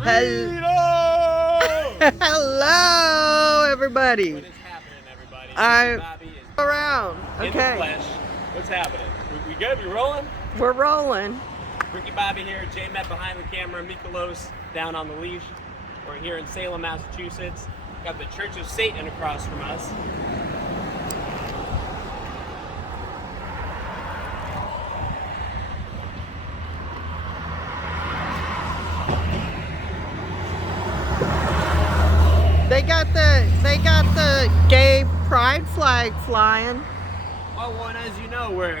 Hello, everybody. What is happening, everybody? I'm Bobby is around. in the Okay, flesh. What's happening? We good? We rolling? we're rolling. Ricky Bobby here, J-Met behind the camera, Mikolos down on the leash. We're here in Salem, Massachusetts. Got the Church of Satan across from us. They got the gay pride flag flying. Well, and as you know, we're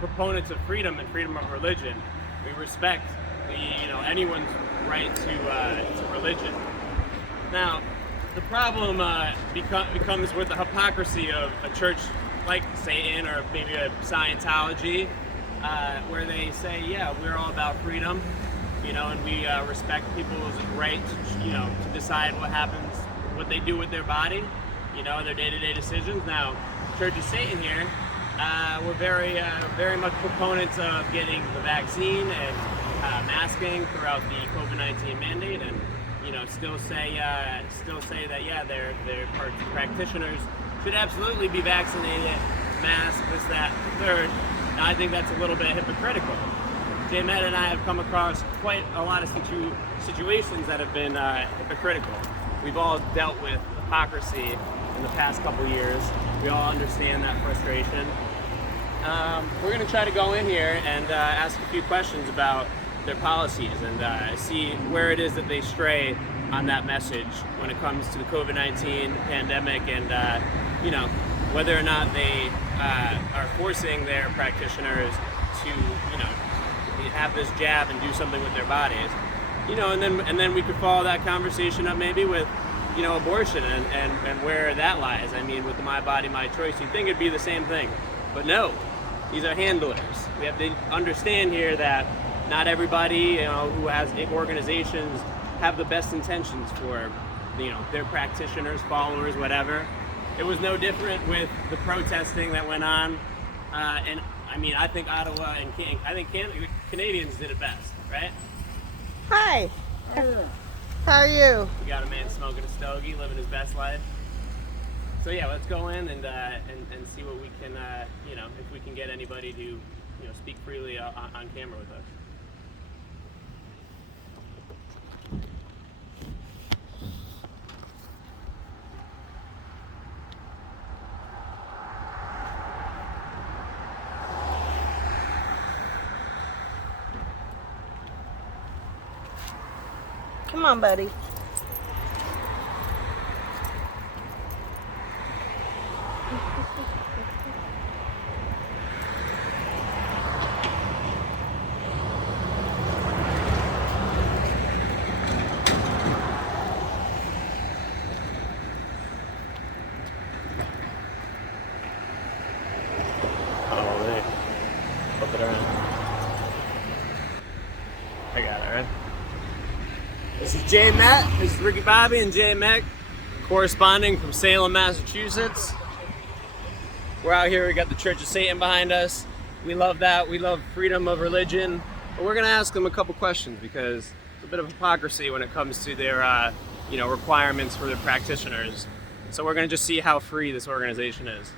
proponents of freedom and freedom of religion. We respect anyone's right to religion. Now, the problem becomes with the hypocrisy of a church like Satan or maybe a Scientology, where they say, yeah, we're all about freedom, and we respect people's right to decide what they do with their body, their day-to-day decisions. Now, Church of Satan here, we're very much proponents of getting the vaccine and masking throughout the COVID-19 mandate, and still say that their practitioners should absolutely be vaccinated, masked, this, that, the third. Now, I think that's a little bit hypocritical. J-Met and I have come across quite a lot of situations that have been hypocritical. We've all dealt with hypocrisy in the past couple years. We all understand that frustration. We're going to try to go in here and ask a few questions about their policies and see where it is that they stray on that message when it comes to the COVID-19 pandemic, and whether or not they are forcing their practitioners to have this jab and do something with their bodies, and then we could follow that conversation up maybe with abortion and where that lies. I mean, with the My Body, My Choice, you'd think it'd be the same thing, but no, these are handlers. We have to understand here that not everybody who has organizations have the best intentions for their practitioners, followers, whatever. It was no different with the protesting that went on, and I mean, I think Ottawa and Canadians did it best, right? Hi. How are you? We got a man smoking a stogie, living his best life. So yeah, let's go in and see what we can, if we can get anybody to, speak freely on camera with us. Come on, buddy. Oh, there. Flip it around. I got it, right? This is J-Met. This is Ricky Bobby and J-Met, corresponding from Salem, Massachusetts. We're out here. We got the Church of Satan behind us. We love that. We love freedom of religion. But we're going to ask them a couple questions because it's a bit of hypocrisy when it comes to their, requirements for their practitioners. So we're going to just see how free this organization is.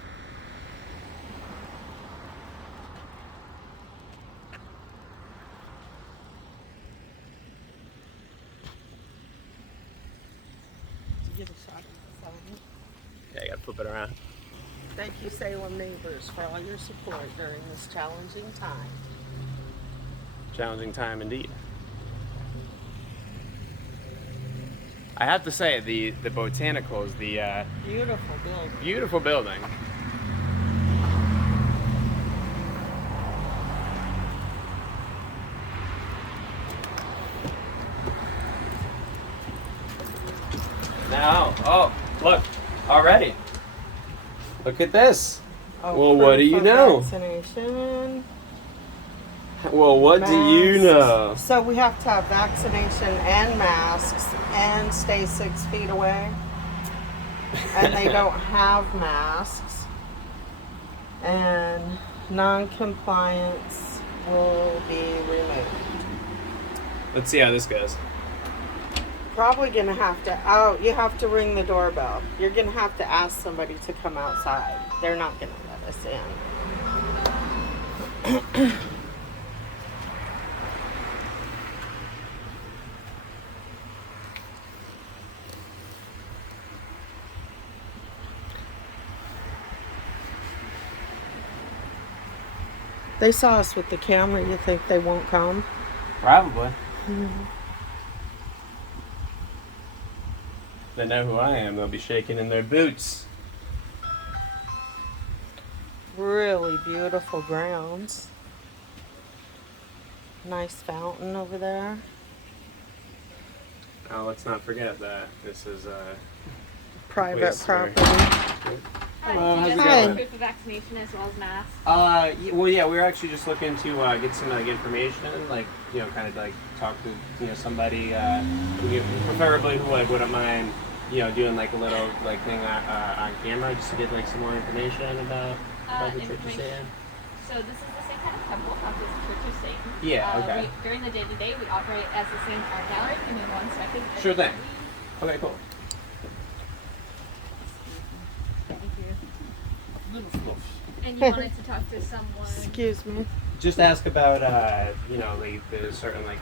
Yeah, I gotta flip it around. Thank you, Salem neighbors, for all your support during this challenging time. Challenging time indeed. I have to say, the botanicals, the Beautiful building. beautiful building. Now, oh, look, already. Look at this. Oh, well, what do you proof of know? Vaccination. Well, what do you know? So we have to have vaccination and masks and stay 6 feet away. And they don't have masks. And non-compliance will be removed. Let's see how this goes. probably gonna have to. Oh, you have to ring the doorbell. You're gonna have to ask somebody to come outside. They're not gonna let us in. They saw us with the camera. You think they won't come? Probably. They know who I am. They'll be shaking in their boots. Really beautiful grounds. Nice fountain over there. Oh, let's not forget that this is Private place where- property. Hello, how's Do you it guys going? have proof of vaccination as well as masks? Well, yeah, we were actually just looking to get some information, like kind of like talk to somebody, preferably who wouldn't mind, doing like a little like thing on camera, just to get like some more information about the Church of Satan. So this is the Satanic Temple, not the Church of Satan. Yeah, okay. During the day-to-day, we operate as the same art gallery. Give me 1 second. Sure thing. Okay, cool. Thank you. And you wanted to talk to someone. Excuse me. Just ask about like the certain like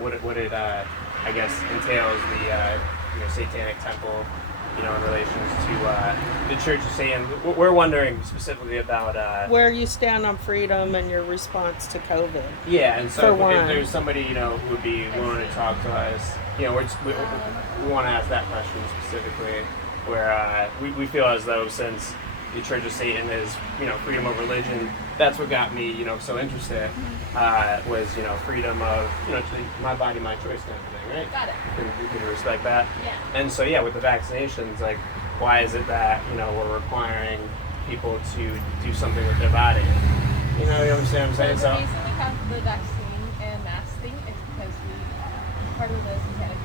what it I guess entails the Satanic Temple, in relations to the Church of Satan. We're wondering specifically about Where you stand on freedom and your response to COVID. yeah, and so For if one. there's somebody who would be willing to talk to us, we want to ask that question specifically, where we feel as though since the Church of Satan is freedom of religion, that's what got me so interested, was freedom of my body, my choice kind of thing, right? Got it. We can respect that. Yeah. And so with the vaccinations, like why is it that we're requiring people to do something with their body? You understand what I'm saying? So the reason we have the vaccine and mask thing is because we part of the Satanic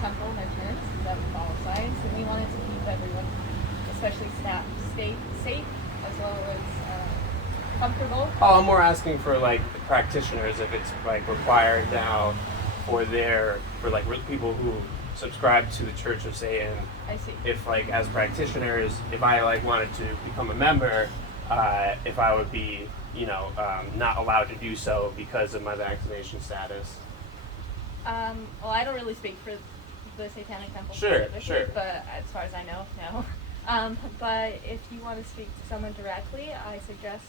Temple and their tenets is that we follow science, and we wanted to keep everyone, especially staff, stay safe as well as comfortable. Oh, I'm more asking for like practitioners, if it's like required now for people who subscribe to the Church of Satan. I see. If like as practitioners, if I like wanted to become a member, if I would be not allowed to do so because of my vaccination status. Well, I don't really speak for the Satanic Temple Sure, specifically, sure. but as far as I know, no. But if you want to speak to someone directly, I suggest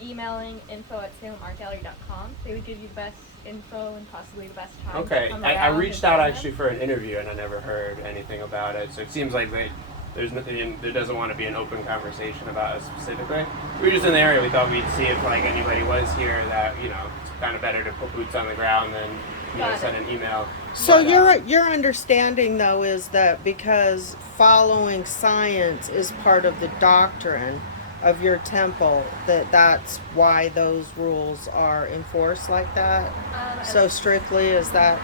emailing info@salemartgallery.com. They would give you the best info and possibly the best time. Okay, to come I around reached and out join actually them. for an interview and I never heard anything about it. So it seems like there doesn't want to be an open conversation about it specifically. We were just in the area. We thought we'd see if like anybody was here that it's kind of better to put boots on the ground than Got send it. an email. So But, your understanding though is that because following science is part of the doctrine of your temple, that's why those rules are enforced like that. So strictly, is that?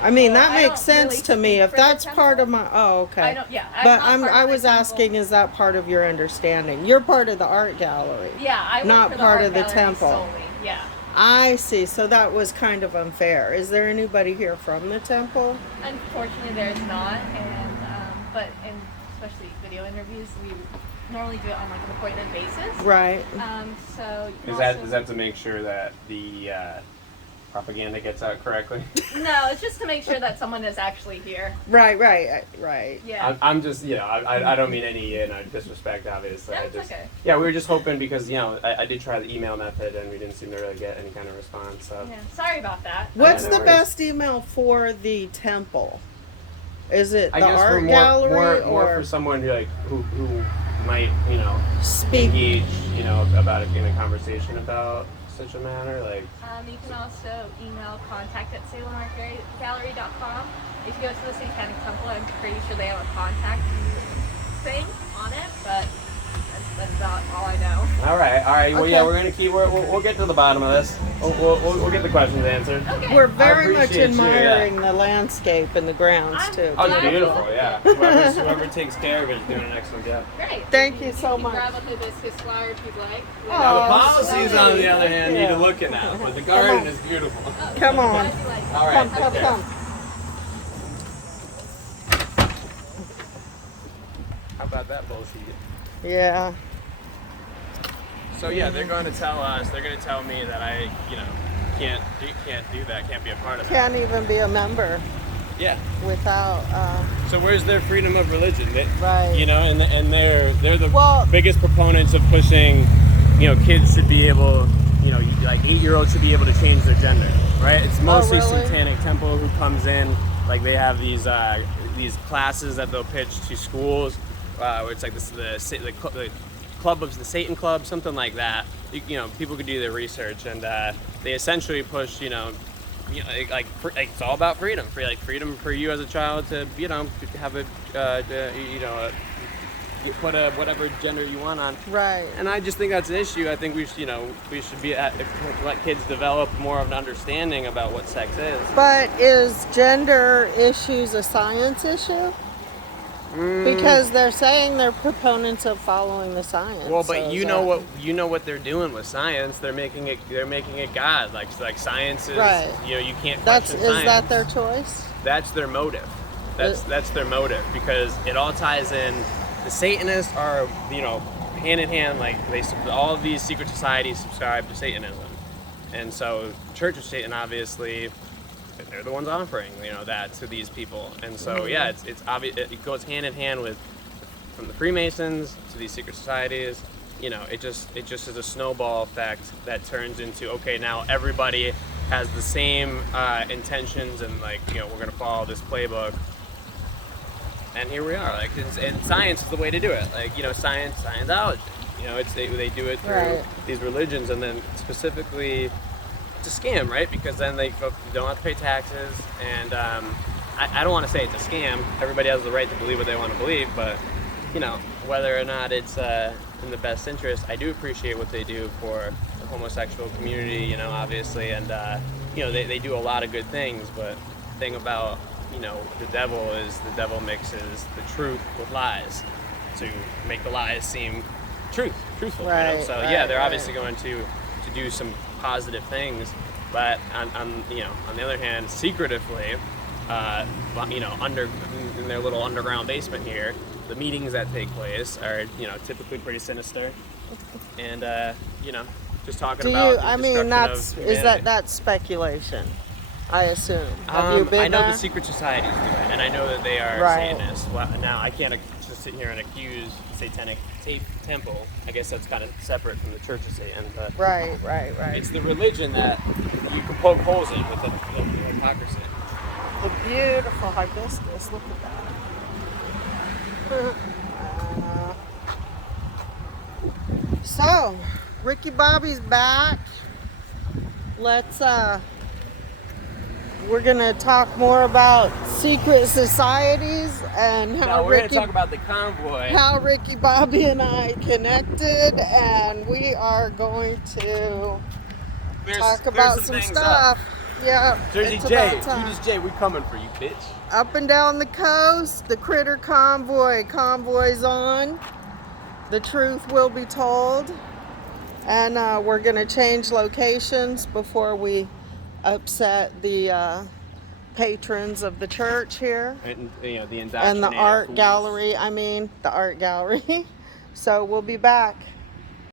I mean, Well, that I makes don't sense really to me. speak If for the that's part of temple. my, oh, okay. I don't. Yeah, But I'm not part I of the was temple. asking, is that part of your understanding? You're part of the art gallery. Yeah, I work not for part the of the art gallery temple. solely. Yeah. I see. So that was kind of unfair. Is there anybody here from the temple? Unfortunately, there's not, and but in especially video interviews, we normally do it on like an appointment basis. Right. So you can is also, that to make sure that the propaganda gets out correctly? No, it's just to make sure that someone is actually here. Right. Yeah. I'm just, I don't mean any disrespect, obviously. No, it's okay. Yeah, we were just hoping because, I did try the email method and we didn't seem to really get any kind of response. So Yeah. Sorry about that. What's no the worries. best email for the temple? Is it I the guess for art gallery more or for someone who might, speak? engage, about it being a conversation about such a matter, like. You can also email contact@salemartgallery.com. If you go to the Satanic Temple, I'm pretty sure they have a contact thing on it, but that's about all I know. All right. Well, Okay. yeah, we're gonna keep. We'll get to the bottom of this. We'll get the questions answered. Okay. We're very much appreciate you, admiring the landscape and the grounds I'm- too. Oh, it's Glad. beautiful. Yeah. Whoever takes care of it is doing an excellent job. Great. Thank you so can much. grab a hibiscus flower if you'd like. Oh, Now, the Oh, policies, sweet. on the other hand, need Yeah. to look at now. But the garden on. is beautiful. Oh, Come on. as you like. All right. Come, take come, care. come. about that bullshit. Yeah. So yeah, they're going to tell us. They're going to tell me that I, can't do that. Can't be a part of that. Can't even be a member Yeah. without. So where's their freedom of religion? Right. And they're the Well- biggest proponents of pushing, kids should be able, like 8-year-olds should be able to change their gender, right? It's mostly really? Satanic Temple who comes in, like they have these classes that they'll pitch to schools, where it's like the club of the Satan Club, something like that. People could do their research, and they essentially push, it's all about freedom, freedom for you as a child to, have put whatever gender you want on. Right. And I just think that's an issue. I think we should let kids develop more of an understanding about what sex is. But is gender issues a science issue? Because they're saying they're proponents of following the science. Well, but so what they're doing with science. They're making it God. Like science is. Right. You can't question science. Is that their choice? That's their motive. That's their motive, because it all ties in. The Satanists are, hand in hand, like all of these secret societies subscribe to Satanism, and so Church of Satan, obviously, they're the ones offering, that to these people, and so yeah, it's obvious. It goes hand in hand with from the Freemasons to these secret societies. It just is a snowball effect that turns into, okay, now everybody has the same intentions, and we're gonna follow this playbook. And here we are, and science is the way to do it. Scientology. They do it through these religions, and then specifically, it's a scam, right? Because then they don't have to pay taxes, and I don't want to say it's a scam. Everybody has the right to believe what they want to believe, but whether or not it's in the best interest, I do appreciate what they do for the homosexual community, obviously, and they do a lot of good things. But the thing about the devil mixes the truth with lies to make the lies seem truthful. Right, So right, they're right. obviously going to do some positive things, but on the other hand, secretively, under in their little underground basement here, the meetings that take place are typically pretty sinister, and just talking about. That's speculation, I assume. Have you been I know there? the secret societies do it, and I know that they are Right. Satanists. Well, now I can't just sit here and accuse Satanic Temple. I guess that's kind of separate from the Church of Satan. But Right. it's the religion that you can poke holes in with the hypocrisy. The beautiful hibiscus. Look at that. So, Ricky Bobby's back. Let's we're gonna talk more about secret societies and how We're going to talk about the convoy. how Ricky Bobby and I connected, and we are going to talk about some stuff. Yeah, Jersey it's J, about time. Judas J, we coming for you, bitch. Up and down the coast, the critter convoy's on. The truth will be told, and we're gonna change locations before we upset the patrons of the church here And the and the indoctrinated art fools. gallery. The art gallery. So we'll be back.